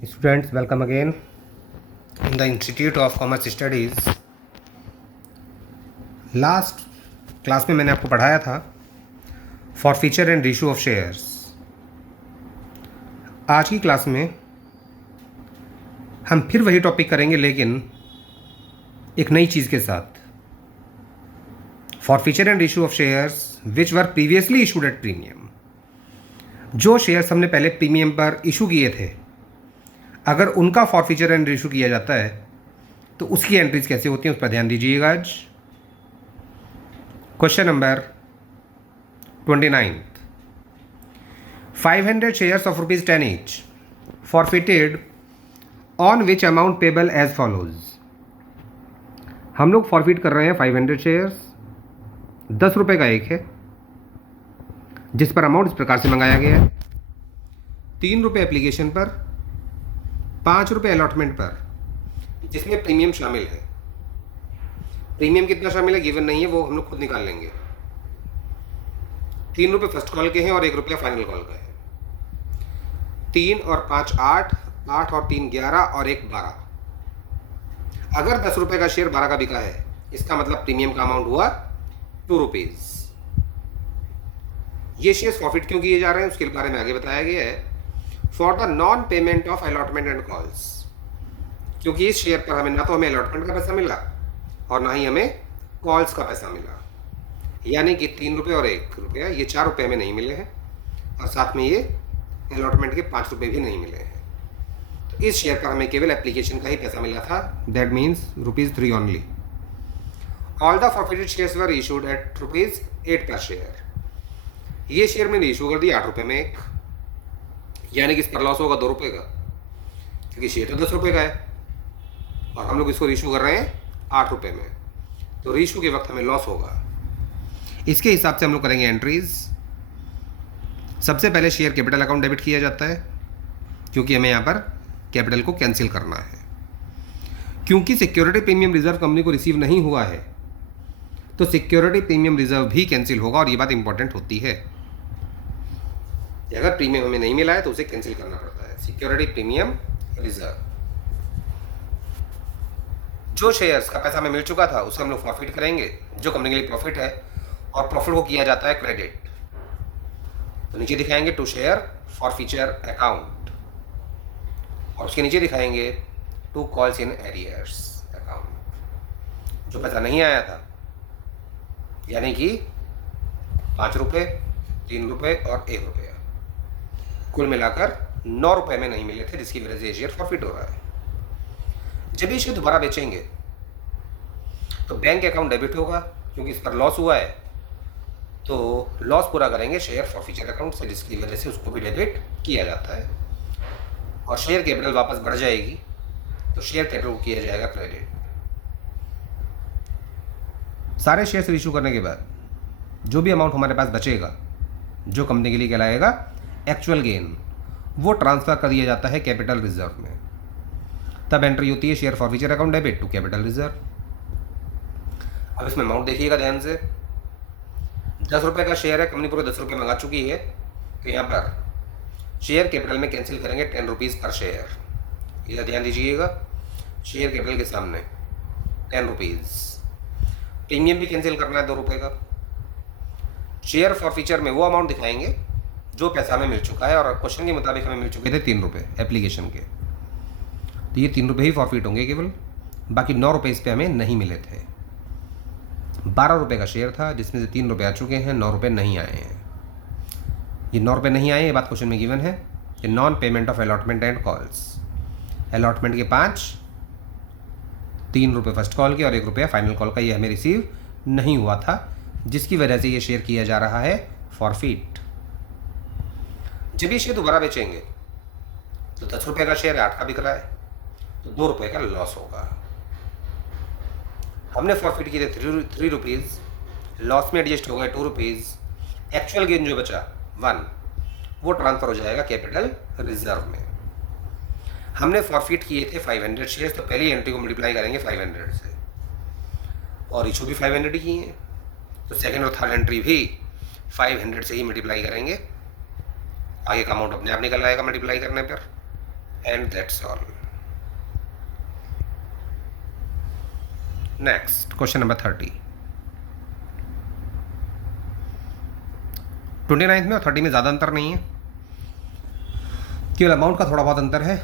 Students, welcome again in the Institute of Commerce Studies. Last class में मैंने आपको पढ़ाया था forfeiture and ratio of shares. आज की क्लास में हम फिर वही टॉपिक करेंगे, लेकिन एक नई चीज़ के साथ। Forfeiture and ratio of shares which were previously issued at premium. जो शेयर्स हमने पहले प्रीमियम पर इशू किए थे, अगर उनका फॉरफीचर एंड रेशियो किया जाता है तो उसकी एंट्रीज कैसे होती हैं, उस पर ध्यान दीजिएगा आज। Question number 29। 500 shares of ₹10 each forfeited on which amount payable as follows. हम लोग फॉरफिट कर रहे हैं 500 शेयर्स, 10 रुपये का एक है, जिस पर अमाउंट इस प्रकार से मंगाया गया है। 3 रुपये एप्लीकेशन पर, 5 रुपये अलॉटमेंट पर, जिसमें प्रीमियम शामिल है। प्रीमियम कितना शामिल है गिवन नहीं है, वो हम लोग खुद निकाल लेंगे। 3 रुपये फर्स्ट कॉल के हैं और 1 रुपया फाइनल कॉल का है। 3 और 5 8, 8 और 3 11 और 1 12। अगर 10 रुपये का शेयर 12 का बिका है, इसका मतलब प्रीमियम का अमाउंट हुआ ₹2। ये शेयर प्रॉफिट क्यों किए जा रहे हैं उसके बारे में आगे बताया गया है। For the non payment of allotment and calls, क्योंकि इस शेयर पर हमें ना तो हमें अलॉटमेंट का पैसा मिला और ना ही हमें कॉल्स का पैसा मिला। यानी कि 3 रुपये और 1 रुपया, ये 4 रुपये हमें नहीं मिले हैं, और साथ में ये अलॉटमेंट के 5 रुपये भी नहीं मिले हैं। तो इस शेयर पर हमें केवल एप्लीकेशन का ही पैसा मिला था, that means ₹3 only. All the forfeited shares were issued at ₹8 पर शेयर। ये शेयर मैंने इशू कर दिया 8 रुपये में एक, यानी कि इस पर लॉस होगा 2 रुपये का, क्योंकि शेयर तो 10 रुपये का है और हम लोग इसको रीशू कर रहे हैं 8 रुपये में, तो रीशू के वक्त हमें लॉस होगा। इसके हिसाब से हम लोग करेंगे एंट्रीज। सबसे पहले शेयर कैपिटल अकाउंट डेबिट किया जाता है, क्योंकि हमें यहाँ पर कैपिटल को कैंसिल करना है। क्योंकि सिक्योरिटी प्रीमियम रिजर्व कंपनी को रिसीव नहीं हुआ है, तो सिक्योरिटी प्रीमियम रिजर्व भी कैंसिल होगा, और ये बात इंपॉर्टेंट होती है। अगर प्रीमियम हमें नहीं मिला है तो उसे कैंसिल करना पड़ता है, सिक्योरिटी प्रीमियम रिजर्व। जो शेयर्स का पैसा हमें मिल चुका था उसे हम लोग प्रॉफिट करेंगे, जो कंपनी के लिए प्रॉफिट है, और प्रॉफिट को किया जाता है क्रेडिट। तो नीचे दिखाएंगे टू शेयर फॉरफीचर अकाउंट, और उसके नीचे दिखाएंगे to calls in arrears account. जो पैसा नहीं आया था, यानी कि 5 रुपये, 3 रुपये और 1 रुपया, कुल मिलाकर 9 रुपये में नहीं मिले थे, जिसकी वजह से ये शेयर प्रॉफिट हो रहा है। जब ये शेयर दोबारा बेचेंगे तो बैंक अकाउंट डेबिट होगा, क्योंकि इस पर लॉस हुआ है, तो लॉस पूरा करेंगे शेयर फॉरफीचर अकाउंट से, जिसकी वजह से उसको भी डेबिट किया जाता है, और शेयर कैपिटल वापस बढ़ जाएगी, तो शेयर कैपिटल को किया जाएगा क्रेडिट। सारे शेयर्स इशू करने के बाद जो भी अमाउंट हमारे पास बचेगा, जो कंपनी के लिए कहलाएगा एक्चुअल गेन, वो ट्रांसफर कर दिया जाता है कैपिटल रिजर्व में। तब एंट्री होती है share forfeiture account debit to capital reserve. अब इसमें अमाउंट देखिएगा ध्यान से। 10 रुपये का शेयर है, कंपनी पूरे 10 रुपये मंगा चुकी है, तो यहाँ पर शेयर कैपिटल में कैंसिल करेंगे 10 रुपीज़ पर शेयर। यह ध्यान दीजिएगा, शेयर कैपिटल के सामने 10 रुपीज़। प्रीमियम भी कैंसिल करना है 2 रुपये का। शेयर फॉरफीचर में वो अमाउंट दिखाएंगे जो पैसा हमें मिल चुका है, और क्वेश्चन के मुताबिक हमें मिल चुके थे 3 रुपये एप्लीकेशन के, तो ये 3 रुपये ही फॉरफिट होंगे केवल। बाकी 9 रुपये इस पर हमें नहीं मिले थे। 12 रुपये का शेयर था, जिसमें से 3 रुपये आ चुके हैं, 9 रुपये नहीं आए हैं। ये 9 रुपये नहीं आए, ये बात क्वेश्चन में गिवन है कि non payment of allotment and calls. Allotment के 5, 3 रुपये फर्स्ट कॉल के और 1 रुपया फाइनल कॉल का, ये हमें रिसीव नहीं हुआ था, जिसकी वजह से ये शेयर किया जा रहा है फॉरफिट। जब ये शेयर दोबारा बेचेंगे तो 10 रुपये का शेयर 8 का बिक रहा है, तो 2 रुपये का लॉस होगा। हमने प्रॉफिट किए थे 3 रुपीज़, लॉस में एडजस्ट हो गए 2 रुपीज़, एक्चुअल गेन जो बचा 1, वो ट्रांसफर हो जाएगा कैपिटल रिजर्व में। हमने प्रॉफिट किए थे 500 शेयर्स, तो पहली एंट्री को मल्टीप्लाई करेंगे 500 से, और इशू भी 500 ही किए हैं, तो सेकेंड और थर्ड एंट्री भी 500 से ही मल्टीप्लाई करेंगे। आगे का अमाउंट अपने आप निकल आएगा मल्टीप्लाई करने पर। And that's all. Next question number 30। 29 में और 30 में ज़्यादा अंतर नहीं है, केवल अमाउंट का थोड़ा बहुत अंतर है।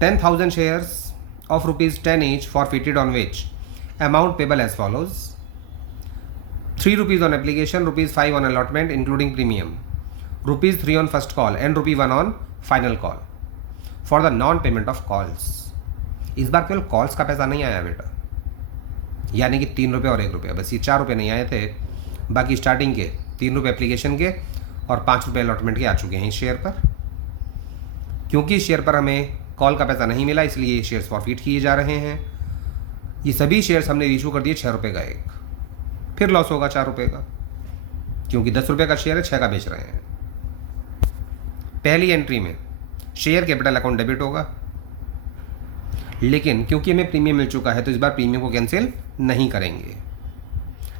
10,000 shares of ₹10 each forfeited on which amount payable as follows: ₹3 on application, ₹5 on allotment including premium, ₹3 on first call and ₹1 on final call for the non payment of calls। इस बार केवल कॉल्स का पैसा नहीं आया बेटा, यानी कि ₹3 और ₹1, बस ये ₹4 नहीं आए थे, बाकी स्टार्टिंग के ₹3 एप्लीकेशन के और ₹5 अलॉटमेंट के आ चुके हैं इस शेयर पर। क्योंकि इस शेयर पर हमें कॉल का पैसा नहीं मिला, इसलिए ये शेयर्स फॉरफिट किए जा रहे हैं। ये सभी शेयर्स हमने इशू कर दिए ₹6 का एक, फिर लॉस होगा ₹4 का, क्योंकि ₹10 का शेयर है, 6 का बेच रहे हैं। पहली एंट्री में शेयर कैपिटल अकाउंट डेबिट होगा, लेकिन क्योंकि हमें प्रीमियम मिल चुका है तो इस बार प्रीमियम को कैंसिल नहीं करेंगे।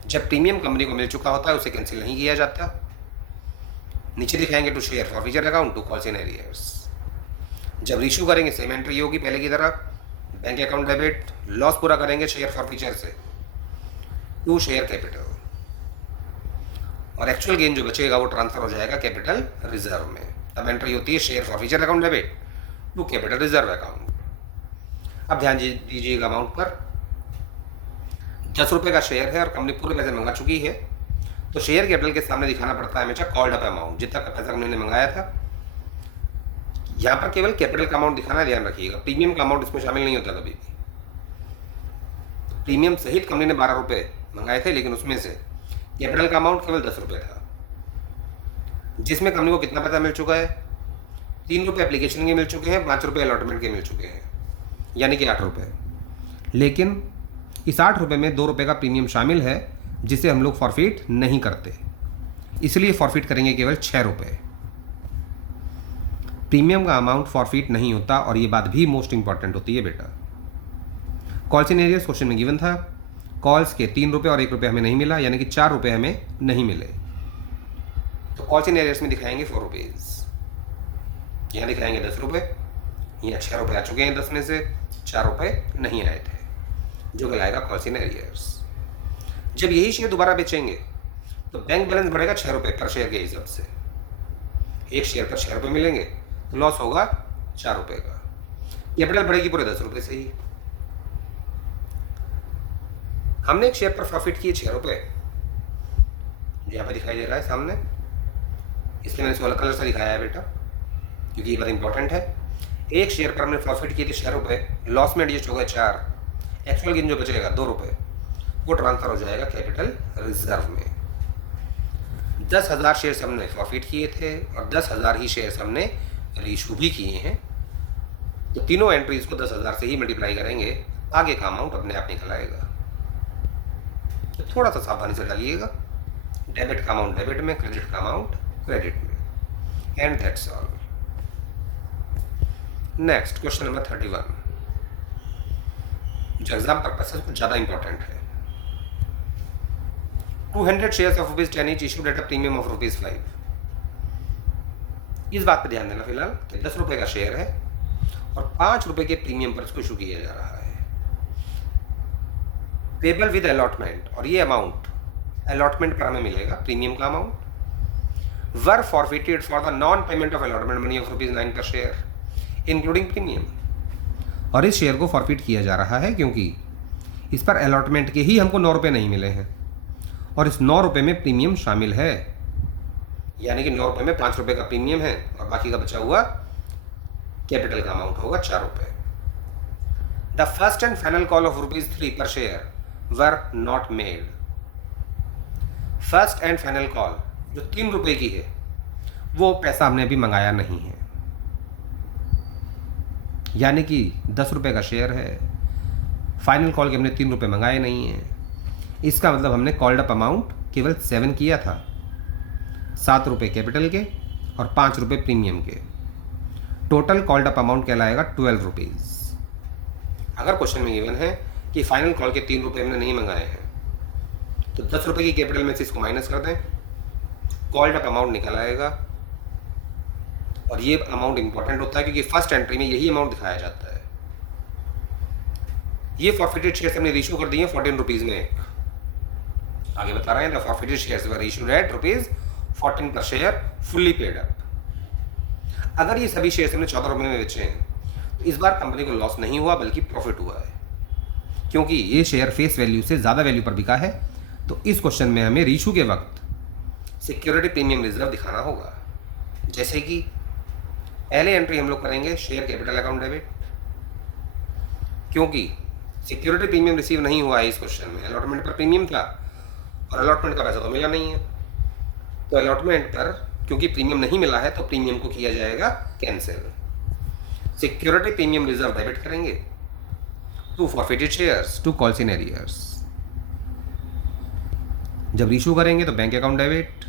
जब प्रीमियम कंपनी को मिल चुका होता है उसे कैंसिल नहीं किया जाता। नीचे दिखाएंगे to share forfeiture account to calls in arrears. जब इशू करेंगे सेम एंट्री होगी पहले की तरह, बैंक अकाउंट डेबिट, लॉस पूरा करेंगे शेयर फॉरफीचर से टू शेयर कैपिटल, और एक्चुअल गेन जो बचेगा वो ट्रांसफर हो जाएगा कैपिटल रिजर्व में। तब एंट्री होती है share forfeiture account debit to capital reserve account. अब ध्यान दीजिएगा अमाउंट पर, ₹10 का शेयर है और कंपनी पूरे पैसे मंगा चुकी है, तो शेयर कैपिटल के सामने दिखाना पड़ता है हमेशा कॉल्ड अप अमाउंट, जितना का पैसा कंपनी ने मंगाया था। यहाँ पर केवल कैपिटल का अमाउंट दिखाना, ध्यान रखिएगा, प्रीमियम का अमाउंट इसमें शामिल नहीं होता कभी भी। प्रीमियम सहित कंपनी ने ₹12 मंगाए थे, लेकिन उसमें से कैपिटल का अमाउंट केवल ₹10 था, जिसमें कंपनी को कितना पैसा मिल चुका है? ₹3 एप्लीकेशन के मिल चुके हैं, ₹5 अलॉटमेंट के मिल चुके हैं, यानी कि ₹8। लेकिन इस ₹8 में ₹2 का प्रीमियम शामिल है, जिसे हम लोग फॉरफिट नहीं करते, इसलिए फॉरफिट करेंगे केवल ₹6। प्रीमियम का अमाउंट फॉरफिट नहीं होता, और ये बात भी मोस्ट इंपॉर्टेंट होती है बेटा। कॉल्स इन एरियर्स क्वेश्चन में गिवन था, कॉल्स के ₹3 और ₹1 हमें नहीं मिला, यानी कि ₹4 हमें नहीं मिले। तो कॉल्स इन एरियर्स में दिखाएंगे ₹4, यहाँ दिखाएंगे ₹10, यहाँ ₹6 आ चुके हैं, 10 में से ₹4 नहीं आए थे, जो कहलाएगा कॉल्स इन एरियर्स। जब यही शेयर दोबारा बेचेंगे तो बैंक बैलेंस बढ़ेगा ₹6 पर शेयर के हिसाब से, एक शेयर पर ₹6 मिलेंगे तो लॉस होगा ₹4 का। कैपिटल बढ़ेगी पूरे ₹10 से ही। हमने एक शेयर पर प्रॉफिट किए ₹6, यहाँ पे दिखाई दे रहा है सामने, इसलिए मैंने इसको अलग कलर से दिखाया है बेटा, क्योंकि ये बात इंपॉर्टेंट है। एक शेयर पर हमने प्रॉफिट किए थे ₹6, लॉस में एडजस्ट हो गए 4, एक्चुअल गेन जो बचेगा ₹2, वो ट्रांसफर हो जाएगा कैपिटल रिजर्व में। 10,000 शेयर्स हमने प्रॉफिट किए थे और 10,000 ही शेयर्स हमने रीइशू भी किए हैं, तो तीनों एंट्रीज को 10,000 से ही मल्टीप्लाई करेंगे, आगे का अमाउंट अपने आप निकल आएगा। तो थोड़ा सा सावधानी से डालिएगा, डेबिट का अमाउंट डेबिट में, क्रेडिट का अमाउंट क्रेडिट में, and that's all. Next question number 31, जो एग्जाम पर्पस से कुछ ज़्यादा इंपॉर्टेंट है। 200 shares of ₹10 each issued at a premium of ₹5। इस बात पे ध्यान देना फिलहाल कि ₹10 का शेयर है और ₹5 के प्रीमियम पर इसको इशू किया जा रहा है, पेबल विद अलॉटमेंट, और ये अमाउंट अलॉटमेंट पर हमें मिलेगा प्रीमियम का amount, were forfeited for the non payment of allotment money of ₹9 पर शेयर इंक्लूडिंग प्रीमियम। और इस शेयर को फॉरफिट किया जा रहा है क्योंकि इस पर अलॉटमेंट के ही हमको ₹9 नहीं मिले हैं, और इस ₹9 में प्रीमियम शामिल है, यानी कि ₹9 में ₹5 का प्रीमियम है और बाकी का बचा हुआ कैपिटल का अमाउंट होगा ₹4। The first and final call of ₹3 पर share were not made. First and final call जो ₹3 की है, वो पैसा हमने अभी मंगाया नहीं है, यानी कि ₹10 का शेयर है, फाइनल कॉल के हमने ₹3 मंगाए नहीं हैं। इसका मतलब हमने कॉल्ड अप अमाउंट केवल 7 किया था, ₹7 कैपिटल के और ₹5 प्रीमियम के, टोटल कॉल्ड अप अमाउंट कहलाएगा ₹12। अगर क्वेश्चन में गिवन है कि फाइनल कॉल के ₹3 हमने नहीं मंगाए हैं, तो ₹10 की कैपिटल में से इसको माइनस कर दें, कॉल्ड अप अमाउंट निकल आएगा और ये अमाउंट इंपॉर्टेंट होता है क्योंकि फर्स्ट एंट्री में यही अमाउंट दिखाया जाता है। ये फॉरफिटेड शेयर्स हमने इशू कर दिए हैं 14 रुपीज़ में एक। आगे बता रहे हैं the forfeited shares were issued at ₹14 पर शेयर फुल्ली पेड अप। अगर ये सभी शेयर्स हमने 14 रुपये में बेचे हैं तो इस बार कंपनी को लॉस नहीं हुआ बल्कि प्रॉफिट हुआ है, क्योंकि ये शेयर फेस वैल्यू से ज़्यादा वैल्यू पर बिका है। तो इस क्वेश्चन में हमें रीशू के वक्त सिक्योरिटी प्रीमियम रिजर्व दिखाना होगा। जैसे कि पहले एंट्री हम लोग करेंगे शेयर कैपिटल अकाउंट डेबिट, क्योंकि सिक्योरिटी प्रीमियम रिसीव नहीं हुआ है इस क्वेश्चन में। अलॉटमेंट पर प्रीमियम था और अलॉटमेंट का पैसा तो मिला नहीं है, तो अलॉटमेंट पर क्योंकि प्रीमियम नहीं मिला है तो प्रीमियम को किया जाएगा cancel. Security premium reserve debit करेंगे to forfeited shares to calls in arrears. जब रीशू करेंगे तो बैंक अकाउंट डेबिट,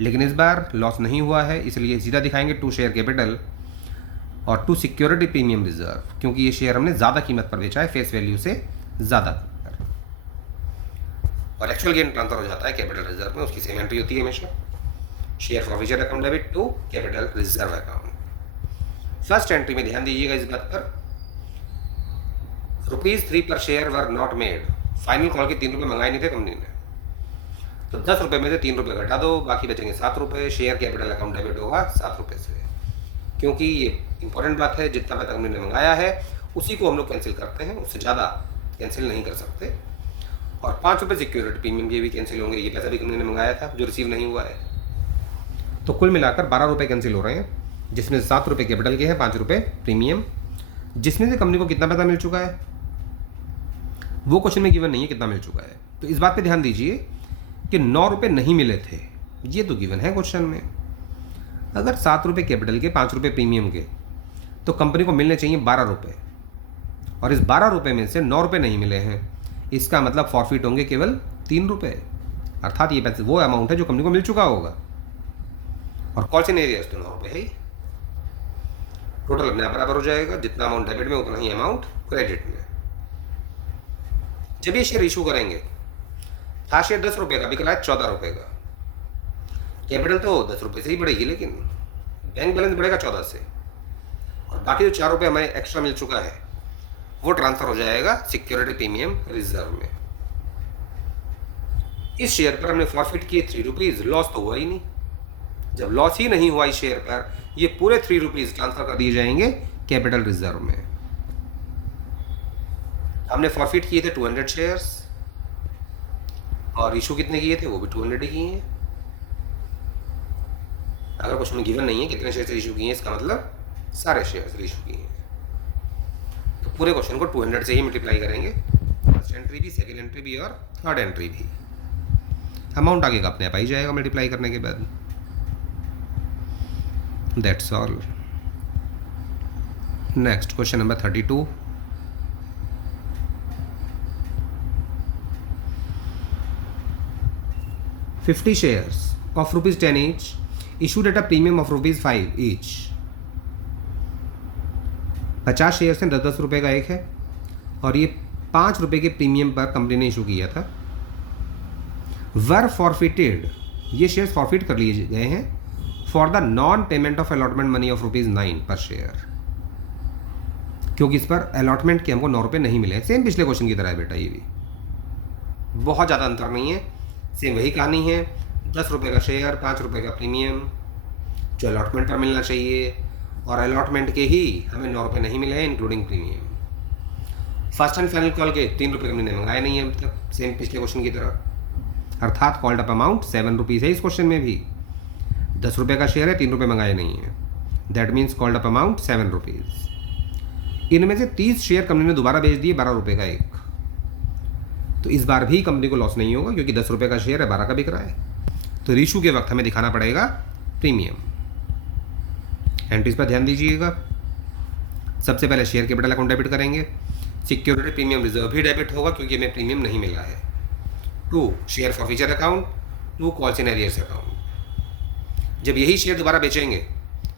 लेकिन इस बार लॉस नहीं हुआ है इसलिए सीधा दिखाएंगे टू शेयर कैपिटल और टू सिक्योरिटी प्रीमियम रिजर्व, क्योंकि ये शेयर हमने ज़्यादा कीमत पर बेचा है फेस वैल्यू से ज़्यादा कर, और एक्चुअल गेन ट्रांसफर हो जाता है कैपिटल रिजर्व में। उसकी सेम एंट्री होती है हमेशा share forfeiture account debit to capital reserve account. First entry में ध्यान दीजिएगा इस बात पर, ₹3 पर share were not made. Final call के 3 रुपये मंगाए नहीं थे कंपनी ने, तो 10 रुपये में से 3 रुपये घटा दो, बाकी बचेंगे 7 रुपये। शेयर कैपिटल अकाउंट डेबिट होगा 7 रुपये से, क्योंकि ये इंपॉर्टेंट बात है, जितना पैसा कंपनी ने मंगाया है उसी को हम लोग कैंसिल करते हैं, उससे ज़्यादा कैंसिल नहीं कर सकते। और 5 रुपये सिक्योरिटी प्रीमियम ये भी कैंसिल होंगे, ये पैसा भी कंपनी ने मंगाया था जो रिसीव नहीं हुआ है। तो कुल मिलाकर 12 रुपये कैंसिल हो रहे हैं, जिसमें 7 रुपये कैपिटल के हैं, 5 रुपये प्रीमियम। जिसमें से कंपनी को कितना पैसा मिल चुका है वो क्वेश्चन में गिवन नहीं है कितना मिल चुका है। तो इस बात पे ध्यान दीजिए कि 9 रुपये नहीं मिले थे, ये तो गिवन है क्वेश्चन में। अगर 7 रुपये कैपिटल के 5 रुपये प्रीमियम के, तो कंपनी को मिलने चाहिए 12 रुपये, और इस 12 रुपये में से 9 रुपये नहीं मिले हैं, इसका मतलब फॉरफिट होंगे केवल 3 रुपये। अर्थात ये पैसे वो अमाउंट है जो कंपनी को मिल चुका होगा, और कॉल्स इन एरियर्स तो 9 रुपये है ही। टोटल अपने आप बराबर हो जाएगा, जितना अमाउंट डेबिट में उतना ही अमाउंट क्रेडिट में। जब ये शेयर इशू करेंगे था शेयर 10 रुपये का, बिक रहा है 14 रुपये का। कैपिटल तो 10 रुपये से ही बढ़ेगी, लेकिन बैंक बैलेंस बढ़ेगा 14 से, और बाकी जो 4 रुपये हमें एक्स्ट्रा मिल चुका है वो ट्रांसफर हो जाएगा सिक्योरिटी प्रीमियम रिजर्व में। इस शेयर पर हमने फॉरफिट किए 3 रुपीज़, लॉस तो हुआ ही नहीं। जब लॉस ही नहीं हुआ इस शेयर पर, ये पूरे 3 रुपीज़ ट्रांसफर कर दिए जाएंगे कैपिटल रिजर्व में। हमने फॉरफिट किए थे 200 शेयर्स, और इशू कितने किए थे वो भी 200 ही किए हैं। अगर क्वेश्चन में गिवन नहीं है कितने शेयर इशू किए हैं, इसका मतलब सारे शेयर्स इशू किए हैं। तो पूरे क्वेश्चन को 200 से ही मल्टीप्लाई करेंगे, फर्स्ट एंट्री भी, सेकेंड एंट्री भी और थर्ड एंट्री भी। अमाउंट आगे का अपने आप ही जाएगा मल्टीप्लाई करने के बाद। That's all. Next question number 32। $50 shares of ₹10 each issued at a premium of ₹5 each। 50 shares हैं, 10-10 रुपये का एक है, और ये 5 रुपये के प्रीमियम पर कंपनी ने इशू किया था। वर फॉरफिटेड, ये शेयर्स फॉरफिट कर लिए गए हैं for the non payment of allotment money of ₹9 पर शेयर, क्योंकि इस पर अलॉटमेंट के हमको 9 रुपये नहीं मिले। सेम पिछले क्वेश्चन की तरह है बेटा, ये भी बहुत ज़्यादा अंतर नहीं है, सेम वही कहानी है। 10 रुपये का शेयर, 5 रुपये का प्रीमियम जो अलॉटमेंट पर मिलना चाहिए, और अलॉटमेंट के ही हमें 9 रुपये नहीं मिले हैं including premium. First and final call के 3 रुपये हमने मंगाए नहीं है अब तक, सेम पिछले क्वेश्चन की तरह। अर्थात कॉल्ड अप अमाउंट 7 रुपीज़ है इस क्वेश्चन में भी। 10 रुपये का शेयर है, 3 रुपये मंगाए नहीं है, that means called up amount 7 rupees. इनमें से 30 शेयर कंपनी ने दोबारा बेच दिए 12 रुपये का एक, तो इस बार भी कंपनी को लॉस नहीं होगा, क्योंकि 10 रुपये का शेयर है, 12 का बिक रहा है। तो रीशू के वक्त हमें दिखाना पड़ेगा प्रीमियम। एंट्रीज पर ध्यान दीजिएगा। सबसे पहले शेयर कैपिटल अकाउंट डेबिट करेंगे, सिक्योरिटी प्रीमियम रिजर्व भी डेबिट होगा क्योंकि हमें प्रीमियम नहीं मिला है। 2 share forfeiture account, 2 calls in arrears account. जब यही शेयर दोबारा बेचेंगे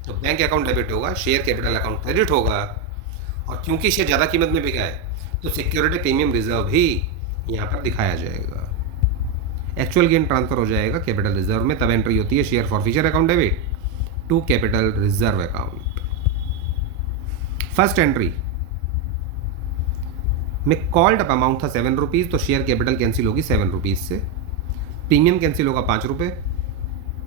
तो बैंक अकाउंट डेबिट होगा, शेयर कैपिटल अकाउंट क्रेडिट होगा, और क्योंकि शेयर ज़्यादा कीमत में बिका है तो सिक्योरिटी प्रीमियम रिजर्व भी यहाँ पर दिखाया जाएगा। एक्चुअल गेन ट्रांसफर हो जाएगा कैपिटल रिजर्व में, तब एंट्री होती है share forfeiture account debit to capital reserve account. First entry में कॉल्ड अप अमाउंट था 7 रुपीज़, तो शेयर कैपिटल कैंसिल होगी 7 रुपीज़ से, प्रीमियम कैंसिल होगा 5 रुपये।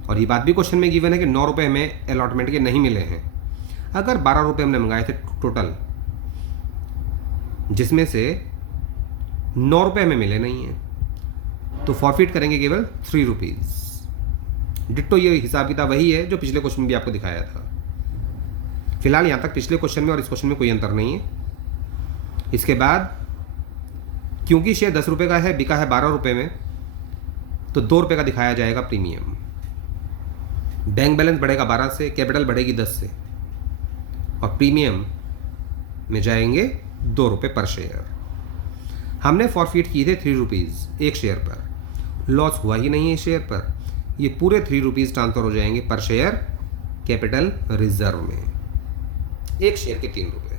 और ये बात भी क्वेश्चन में गिवन है कि 9 रुपये हमें अलॉटमेंट के नहीं मिले हैं। अगर 12 रुपये हमने मंगाए थे टोटल, जिसमें से 9 रुपये हमें मिले नहीं हैं, तो फॉरफिट करेंगे केवल 3 रुपीज़। डिट्टो ये हिसाब किताब वही है जो पिछले क्वेश्चन में भी आपको दिखाया था। फिलहाल यहाँ तक पिछले क्वेश्चन में और इस क्वेश्चन में कोई अंतर नहीं है। इसके बाद क्योंकि शेयर 10 रुपये का है, बिका है 12 रुपये में, तो 2 रुपये का दिखाया जाएगा प्रीमियम। बैंक बैलेंस बढ़ेगा 12 से, कैपिटल बढ़ेगी 10 से, और प्रीमियम में जाएंगे 2 रुपये पर शेयर। हमने फॉरफिट किए थे 3 रुपीज़ एक शेयर पर, लॉस हुआ ही नहीं है शेयर पर। ये पूरे 3 रुपीज़ ट्रांसफर हो जाएंगे पर शेयर कैपिटल रिजर्व में, एक शेयर के 3 रुपये।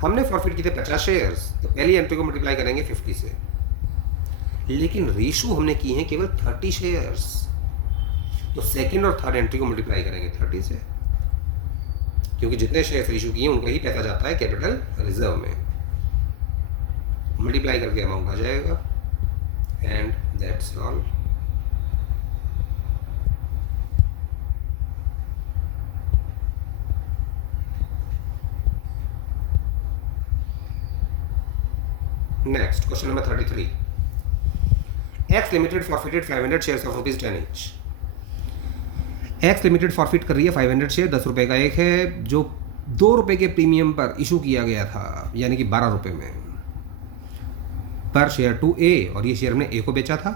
हमने फॉरफिट किए थे 50 शेयर्स, तो पहली एंट्री को मल्टीप्लाई करेंगे 50 से, लेकिन रेशो हमने की है केवल 30 शेयर्स, तो सेकंड और थर्ड एंट्री को मल्टीप्लाई करेंगे 30 से, क्योंकि जितने शेयर्स इशू किए उनका ही पैसा जाता है कैपिटल रिजर्व में। मल्टीप्लाई करके अमाउंट आ जाएगा, and that's all. Next question number 33। X limited forfeited 500 shares of rupees 10 each. X limited forfeit कर रही है 500 शेयर, 10 रुपये का एक है, जो 2 रुपये के प्रीमियम पर इशू किया गया था, यानी कि 12 रुपये में पर शेयर टू ए, और ये शेयर हमने ए को बेचा था।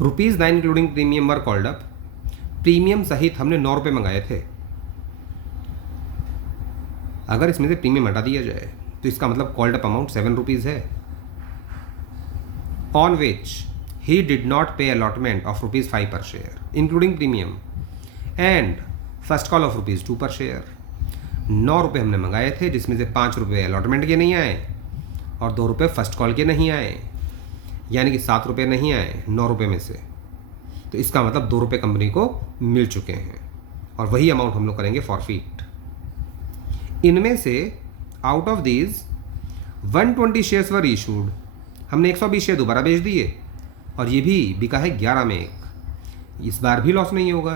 ₹9 including premium were called up, premium सहित हमने 9 रुपये मंगाए थे। अगर इसमें से प्रीमियम हटा दिया जाए तो इसका मतलब कॉल्ड अप अमाउंट 7 रुपीज़ है, on which he did not पे अलॉटमेंट ऑफ ₹5 पर share including premium and first call of ₹2 पर शेयर। 9 रुपये हमने मंगाए थे, जिसमें से 5 रुपये अलॉटमेंट के नहीं आए और 2 रुपये फर्स्ट कॉल के नहीं आए, यानी कि 7 रुपये नहीं आए 9 रुपये में से। तो इसका मतलब 2 रुपये कंपनी को मिल चुके हैं, और वही अमाउंट हम लोग करेंगे फॉरफिट। इनमें से out of these 120 shares were issued, हमने 120 शेयर दोबारा बेच दिए, और ये भी बिका है 11 में एक। इस बार भी लॉस नहीं होगा,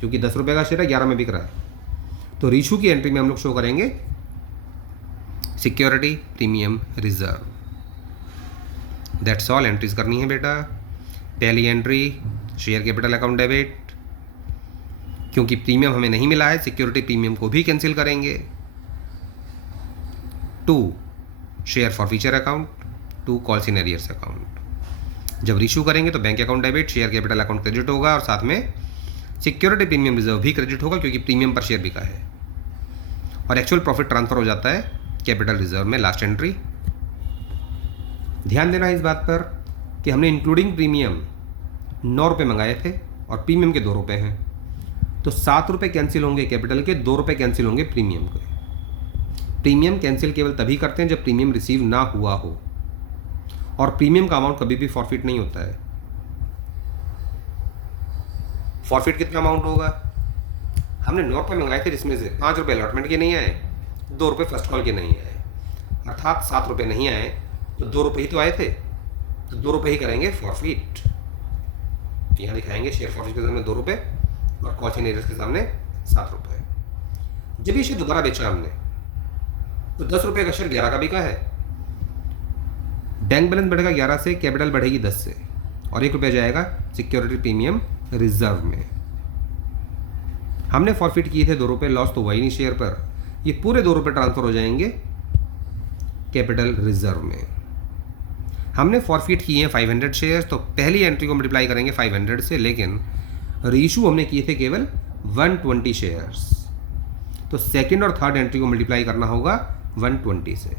क्योंकि 10 रुपये का शेयर है, 11 में बिक रहा है। तो रीशू की एंट्री में हम लोग शो करेंगे security premium reserve. That's all entries करनी है बेटा। पहली entry share capital account debit, क्योंकि प्रीमियम हमें नहीं मिला है, सिक्योरिटी प्रीमियम को भी कैंसिल करेंगे। 2 share forfeiture account, 2 calls in arrears account. जब रीशू करेंगे तो bank account debit, share capital account credit होगा, और साथ में सिक्योरिटी प्रीमियम रिजर्व भी क्रेडिट होगा, क्योंकि प्रीमियम पर शेयर बिका है, और एक्चुअल प्रॉफिट ट्रांसफर हो जाता है कैपिटल रिजर्व में लास्ट एंट्री। ध्यान देना है इस बात पर कि हमने इंक्लूडिंग प्रीमियम 9 रुपये मंगाए थे, और प्रीमियम के 2 रुपये हैं, तो 7 रुपये कैंसिल होंगे कैपिटल के, 2 रुपये कैंसिल होंगे प्रीमियम के। प्रीमियम कैंसिल केवल तभी करते हैं जब प्रीमियम रिसीव ना हुआ हो, और प्रीमियम का अमाउंट कभी भी फॉरफिट नहीं होता है। फॉरफिट कितना अमाउंट होगा? हमने 9 रुपये मंगाए थे, जिसमें से 5 रुपये अलॉटमेंट के नहीं आए, 2 रुपये फर्स्ट कॉल के नहीं आए, अर्थात 7 रुपये नहीं आए, तो 2 रुपये ही तो आए थे, तो 2 रुपये ही करेंगे फॉरफिट। यहाँ दिखाएंगे शेयर फॉरफिट के सामने 2 रुपये और कॉल इन एरियर्स के सामने 7 रुपये। जब ये शेयर दोबारा बेचा हमने, तो 10 रुपये का शेयर 11 का बिका है। बैंक बैलेंस बढ़ेगा 11 से, कैपिटल बढ़ेगी 10 से, और 1 रुपया जाएगा सिक्योरिटी प्रीमियम रिजर्व में। हमने फॉरफिट किए थे 2 रुपये, लॉस तो हुआ ही नहीं शेयर पर, ये पूरे 2 रुपये ट्रांसफर हो जाएंगे कैपिटल रिजर्व में। हमने फॉरफिट किए हैं 500 शेयर्स, तो पहली एंट्री को मल्टीप्लाई करेंगे 500 से, लेकिन रीशू हमने किए थे केवल 120 शेयर्स, तो सेकंड और थर्ड एंट्री को मल्टीप्लाई करना होगा 120 से,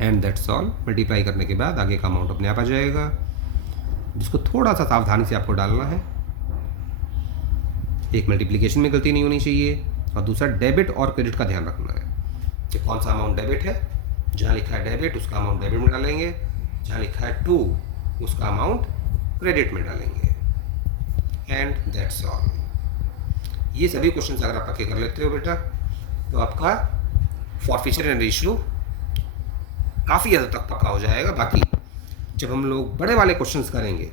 एंड दैट्स ऑल। मल्टीप्लाई करने के बाद आगे का अमाउंट अपने आप आ जाएगा, जिसको थोड़ा सा सावधानी से आपको डालना है। एक मल्टीप्लिकेशन में गलती नहीं होनी चाहिए, और दूसरा डेबिट और क्रेडिट का ध्यान रखना है कि कौन सा अमाउंट डेबिट है। जहाँ लिखा है डेबिट उसका अमाउंट डेबिट में डालेंगे, जहाँ लिखा है 2 उसका अमाउंट क्रेडिट में डालेंगे, एंड दैट्स ऑल। ये सभी क्वेश्चन अगर आप पक्के कर लेते हो बेटा तो आपका फॉरफीचर एंड रेशियो काफ़ी हद तक पक्का हो जाएगा। बाकी जब हम लोग बड़े वाले क्वेश्चंस करेंगे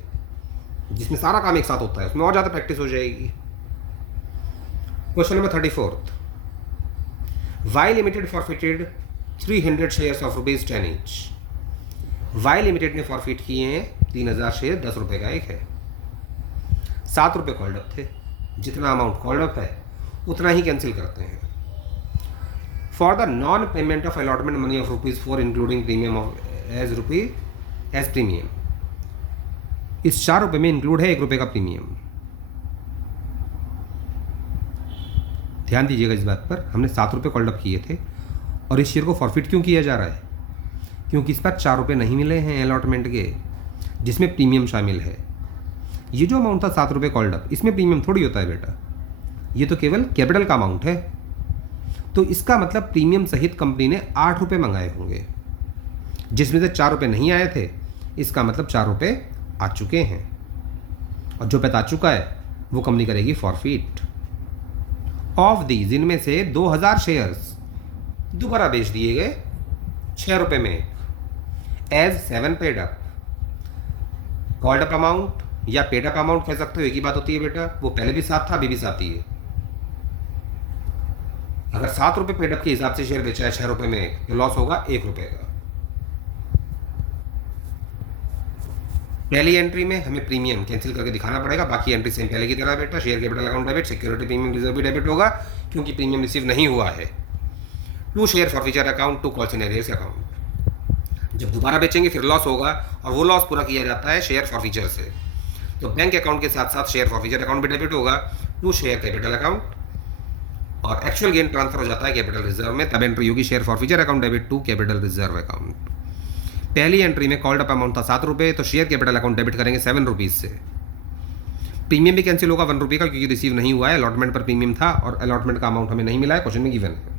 जिसमें सारा काम एक साथ होता है उसमें और ज़्यादा प्रैक्टिस हो जाएगी। Question number 34, Y limited forfeited 300 shares of ₹10 each. Y limited ने फॉरफिट किए हैं 3000 शेयर, 10 रुपये का एक है। 7 रुपये कॉल्ड अप थे, जितना अमाउंट कॉल्ड अप है उतना ही कैंसिल करते हैं। For the non payment of allotment money of ₹4 including premium of as premium. इस 4 रुपये में इंक्लूड है 1 रुपये का प्रीमियम। ध्यान दीजिएगा इस बात पर, हमने 7 रुपये कॉल्ड अप किए थे और इस शेयर को फॉरफिट क्यों किया जा रहा है? क्योंकि इस पर 4 रुपये नहीं मिले हैं अलॉटमेंट के, जिसमें प्रीमियम शामिल है। ये जो अमाउंट था 7 रुपये कॉल्ड अप, इसमें प्रीमियम थोड़ी होता है बेटा, ये तो केवल कैपिटल का अमाउंट है। तो इसका मतलब प्रीमियम सहित कंपनी ने 8 रुपये मंगाए होंगे, जिसमें से 4 रुपये नहीं आए थे। इसका मतलब 4 रुपये आ चुके हैं और जो पैसा आ चुका है वो कंपनी करेगी फॉरफिट। ऑफ दीज, इनमें से 2000 शेयर्स दोबारा बेच दिए गए 6 रुपये में as 7 paid up. Called up amount या पेड अप अमाउंट कह सकते हो, एक ही बात होती है बेटा। वो पहले भी साथ था, अभी भी साथ ही है। अगर 7 रुपये पेड अप के हिसाब से शेयर बेचा है 6 रुपये में तो लॉस होगा 1 रुपये का। पहली एंट्री में हमें प्रीमियम कैंसिल करके दिखाना पड़ेगा, बाकी एंट्री सेम पहले की तरह बेटा। Share capital account debit, security premium reserve भी डेबिट होगा क्योंकि प्रीमियम रिसीव नहीं हुआ है। To share forfeiture account, to calls in arrears account. जब दोबारा बेचेंगे फिर लॉस होगा और वो लॉस पूरा किया जाता है शेयर फॉरफीचर से। तो बैंक अकाउंट के साथ साथ शेयर फॉरफीचर अकाउंट भी डेबिट होगा टू शेयर कैपिटल अकाउंट, और एक्चुअल गेन ट्रांसफर हो जाता है कैपिटल रिजर्व में। तब एंट्री होगी share forfeiture account debit to capital reserve account. पहली एंट्री में कॉल्ड अप अमाउंट था 7 रुपये, तो शेयर कैपिटल अकाउंट डेबिट करेंगे 7 रुपीज़ से। प्रीमियम भी कैंसिल होगा 1 रुपये का, क्योंकि रिसीव नहीं हुआ है। अलॉटमेंट पर प्रीमियम था और अलॉटमेंट का अमाउंट हमें नहीं मिला है, क्वेश्चन में गिवन है।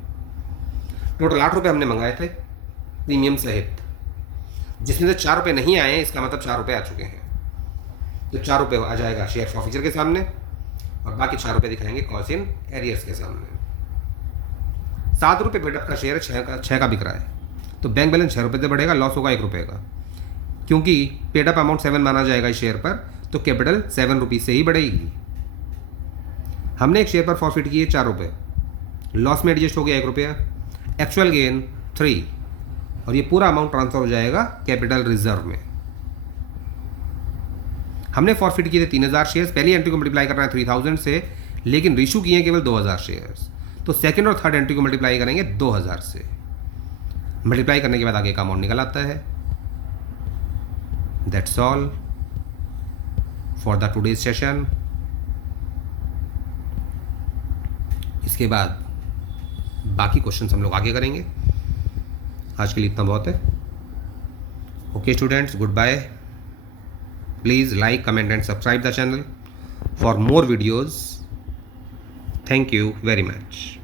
टोटल 8 रुपये हमने मंगाए थे प्रीमियम सहित, जिसमें से 4 रुपये नहीं आए हैं। इसका मतलब 4 रुपये आ चुके हैं, तो 4 रुपये आ जाएगा शेयर फॉरफीचर के सामने और बाकी 4 रुपये दिखाएंगे कॉल्स इन एरियर्स के सामने। 7 रुपये पेड अप का शेयर 6 का बिक रहा है, तो बैंक बैलेंस 6 रुपये से बढ़ेगा, लॉस होगा 1 रुपये का। क्योंकि पेड अप अमाउंट 7 माना जाएगा इस शेयर पर, तो कैपिटल 7 रुपीज़ से ही बढ़ेगी। हमने एक शेयर पर प्रॉफिट किए 4 रुपये, लॉस में एडजस्ट हो गया 1 रुपया, एक्चुअल गेन 3, और ये पूरा अमाउंट ट्रांसफर हो जाएगा कैपिटल रिजर्व में। हमने फॉरफिट किए थे 3000 शेयर्स। पहली एंट्री को मल्टीप्लाई करना है 3000 से, लेकिन रिशू किए हैं केवल 2000 शेयर्स, तो सेकंड और थर्ड एंट्री को मल्टीप्लाई करेंगे 2000 से। मल्टीप्लाई करने के बाद आगे का अमाउंट निकल आता है। That's all for the today's session. इसके बाद बाकी क्वेश्चंस हम लोग आगे करेंगे। आज के लिए इतना बहुत है। Okay students, goodbye. Please like, comment and subscribe the channel for more videos. Thank you very much.